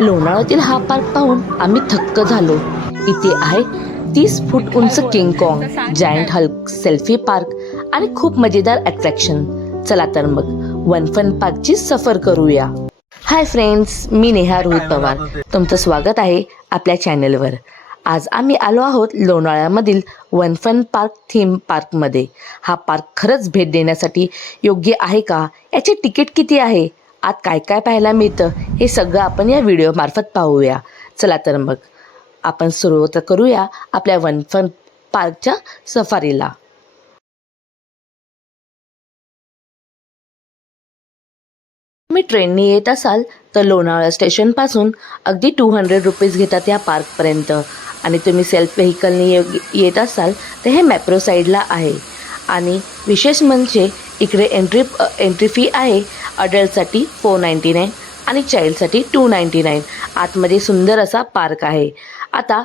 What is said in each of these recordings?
लोणावळ्यातील हा पार्क पाहून आम्ही थक्क झालो. इथे आहे 30 फूट उंच king Kong, giant Hulk, selfie park आणि खूप मजेदार अट्रॅक्शन. चला तर मग वन फन पार्कची सफर करूया. हाय फ्रेंड्स, मी नेहा रोहित पवार. तुमचं स्वागत आहे आपल्या चॅनलवर. आज आम्ही आलो आहोत लोणावळ्यामधील वन फन पार्क थीम पार्कमध्ये. हा पार्क खरंच भेट देण्यासाठी योग्य आहे का? याचे तिकीट किती आहे? आत काय काय पाहायला मिळतं? हे सगळं आपण या व्हिडिओमार्फत पाहूया. चला तर मग आपण सुरुवात करूया आपल्या वन फन पार्कच्या सफारीला. तुम्ही ट्रेनने येत असाल तर लोणावळा स्टेशनपासून अगदी 200 रुपीज घेतात या पार्कपर्यंत. आणि तुम्ही सेल्फ व्हेकलने येत असाल तर हे मॅप्रो साईडला आहे. आणि विशेष म्हणजे इकडे एंट्री फी आहे अडल्टसाठी 499 आणि चाइल्डसाठी 299. आतमध्ये सुंदर असा पार्क आहे. आता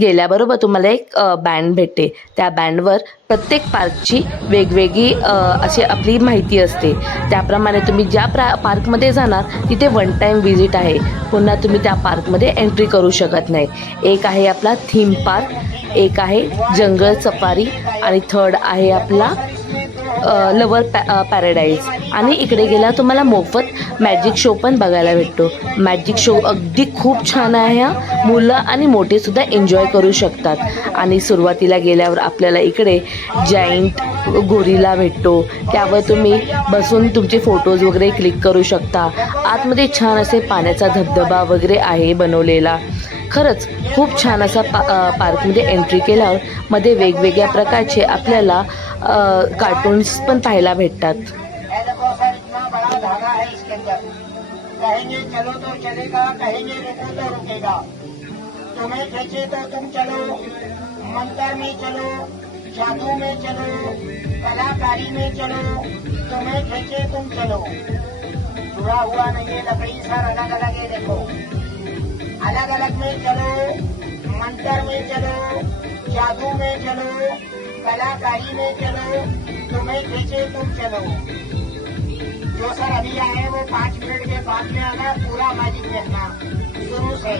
गेल्याबरोबर तुम्हाला एक बँड भेटते. त्या बँडवर प्रत्येक पार्कची वेगवेगळी अशी आपली माहिती असते. त्याप्रमाणे तुम्ही ज्या पार्कमध्ये जाणार तिथे वन टाईम विजिट आहे. पुन्हा तुम्ही त्या पार्कमध्ये एंट्री करू शकत नाही. एक आहे आपला थीम पार्क, एक आहे जंगल सफारी आणि थर्ड आहे आपला लवर पॅराडाईज. आणि इकडे गेला तुम्हाला मोफत मॅजिक शो पण बघायला भेटतो. मॅजिक शो अगदी खूप छान आहे हा. मुलं आणि मोठेसुद्धा एन्जॉय करू शकतात. आणि सुरुवातीला गेल्यावर आपल्याला इकडे जायंट गोरिला भेटतो. त्यावर तुम्ही बसून तुमचे फोटोज वगैरे क्लिक करू शकता. आतमध्ये छान असे पाण्याचा धबधबा वगैरे आहे बनवलेला. खरंच खूप छान असा पार्कमध्ये एंट्री केल्यावर मध्ये वेगवेगळ्या प्रकारचे आपल्याला कार्टून्स पण पाहायला भेटतात. तुम्हें खींचे तो तुम चलो, मंत्र में चलो, जादू में चलो, कलाकारी में चलो, तुम्हें खींचे तुम चलो. जुड़ा हुआ नहीं है लकड़ी सर, अलग अलग है देखो. अलग अलग में चलो, मंत्र में चलो, जादू में चलो, कलाकारी में चलो, तुम्हें खींचे तुम चलो. जो सर अभी आए वो 5 मिनट के बाद में आना, पूरा मैजिक देखना शुरू से.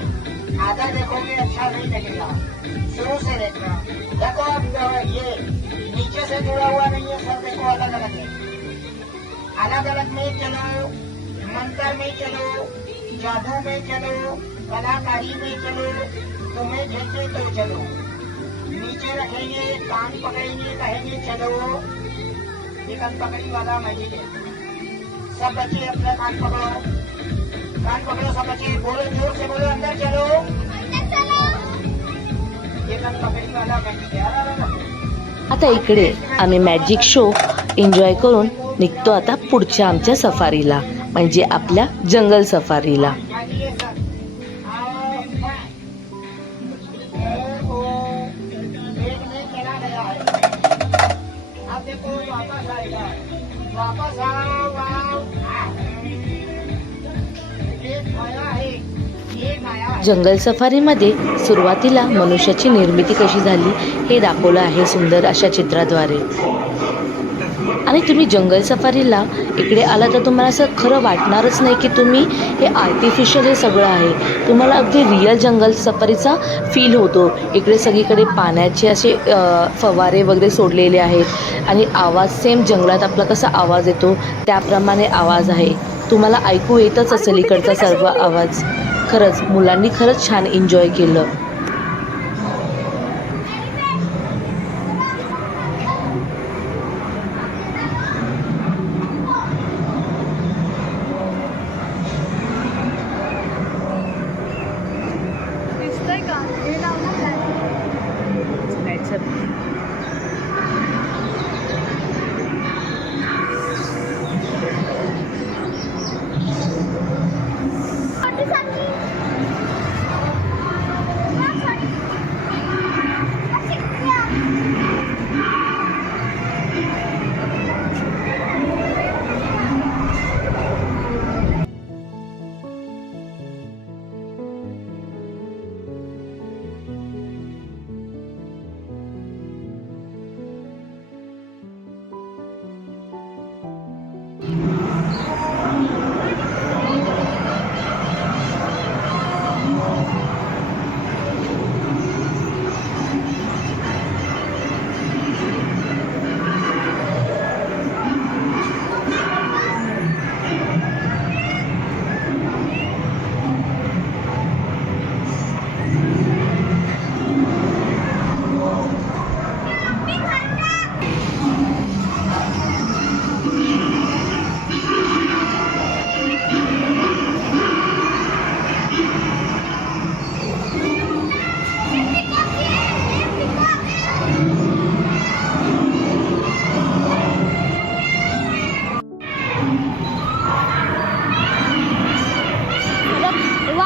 आधा देखोगे अच्छा नहीं लगेगा, शुरू से देखना. देखो अब ये नीचे से जुड़ा हुआ नहीं है सर, देखो अलग अलग है. अलग अलग में चलो, मंत्र में चलो, जादू में चलो, कलाकारी में चलो, तुम्हें जैसे तो चलो. नीचे रखेंगे, कान पकड़ेंगे, कहेंगे चलो. ये कान पकड़ी वाला मैजिक है. सब बच्चे अपना कान पकड़ो सब बच्चे. बोलो जोर से बोलो, अंदर चलो. ये कान पकड़ी वाला मैजिक है. आता इकडे आम्ही मॅजिक शो एन्जॉय करून निघतो आता पुढच्या आमच्या सफारीला, म्हणजे आपल्या जंगल सफारीला. जंगल सफारीमध्ये सुरुवातीला मनुष्याची निर्मिती कशी झाली हे दाखवलं आहे सुंदर अशा चित्राद्वारे. आणि तुम्ही जंगल सफारीला इकडे आला तर तुम्हाला असं खरं वाटणारच नाही की तुम्ही हे आर्टिफिशियल हे सगळं आहे. तुम्हाला अगदी रिअल जंगल सफारीचा फील होतो. इकडे सगळीकडे पाण्याचे असे फवारे वगैरे सोडलेले आहेत. आणि आवाज सेम जंगलात आपला कसा आवाज येतो त्याप्रमाणे आवाज आहे. तुम्हाला ऐकू येतच असेल इकडचा सर्व आवाज. खरंच मुलांनी खरंच छान एन्जॉय केलं.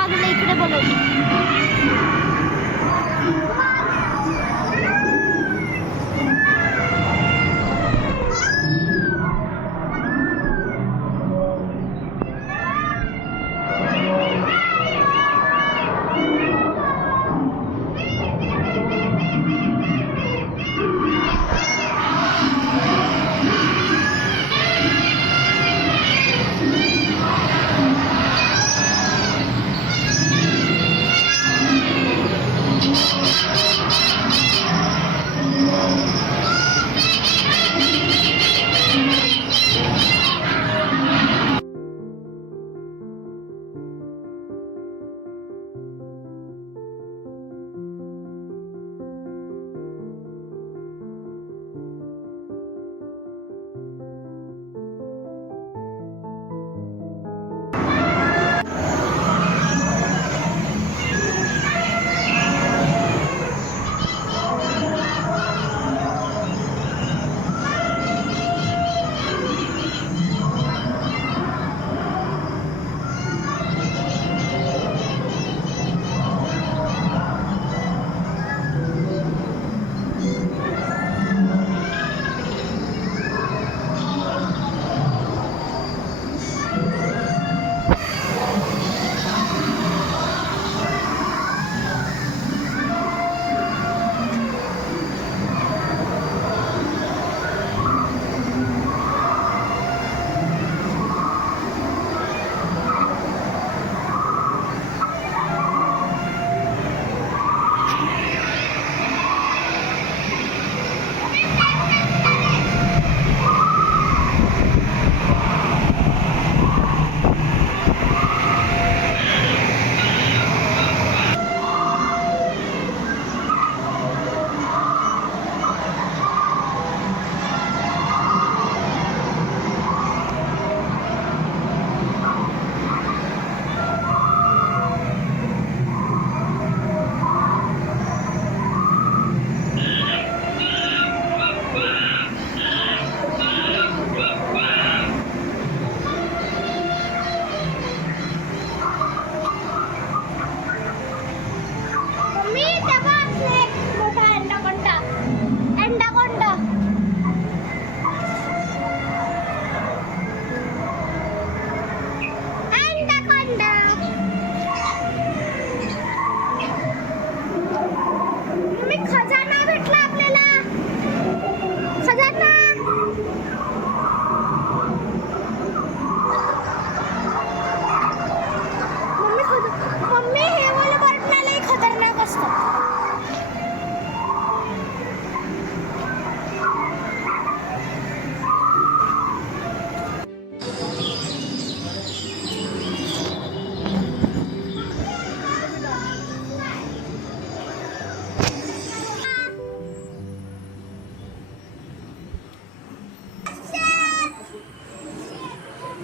बाजूला इकडे बोलवते.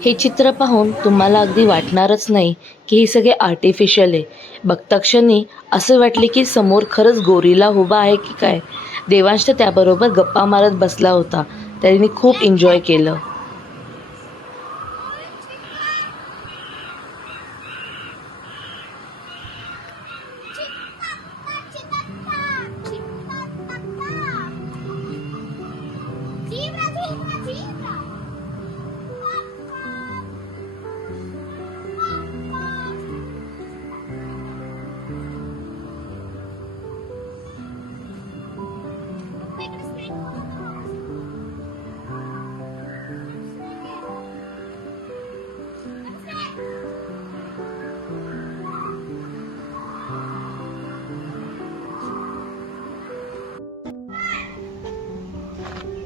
हे चित्र पाहून तुम्हाला अगदी वाटणारच नाही की हे सगळे आर्टिफिशियल आहे. बघता क्षणी असे वाटले की समोर खरंच गोरिला उभा आहे की काय. देवांश तर त्याबरोबर गप्पा मारत बसला होता. त्यांनी खूप एन्जॉय केलं.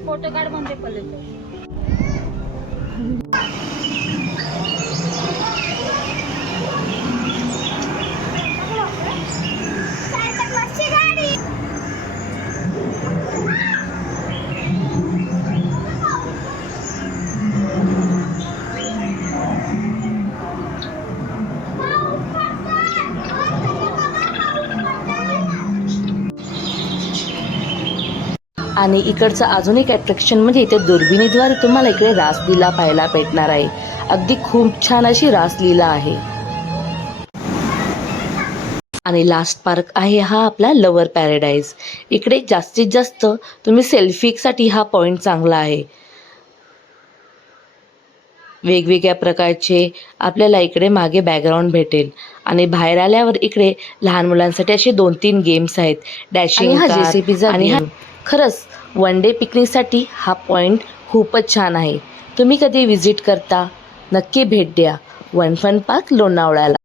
फोटो काढ म्हणते पहिले. आणि इकडचं अजून एक अट्रॅक्शन म्हणजे इथे दुर्बिणीद्वारे तुम्हाला इकडे रासलीला पाहायला भेटणार आहे. अगदी खूप छान अशी रासलीला आहे. आणि लास्ट पार्क आहे हा आपला लवर पॅराडाईज. इकडे जास्तीत जास्त तुम्ही सेल्फीसाठी हा पॉईंट चांगला आहे. वेगवेगळ्या प्रकारचे आपल्याला इकडे मागे बॅकग्राऊंड भेटेल आणि बाहेर आल्यावर इकडे लहान मुलांसाठी असे 2-3 गेम्स आहेत. डॅशिंग कार आणि हा खरंच वन डे पिकनिकसाठी हा पॉईंट खूपच छान आहे. तुम्ही कधी विजिट करता नक्की भेट द्या वन फन पार्क लोणावळ्याला.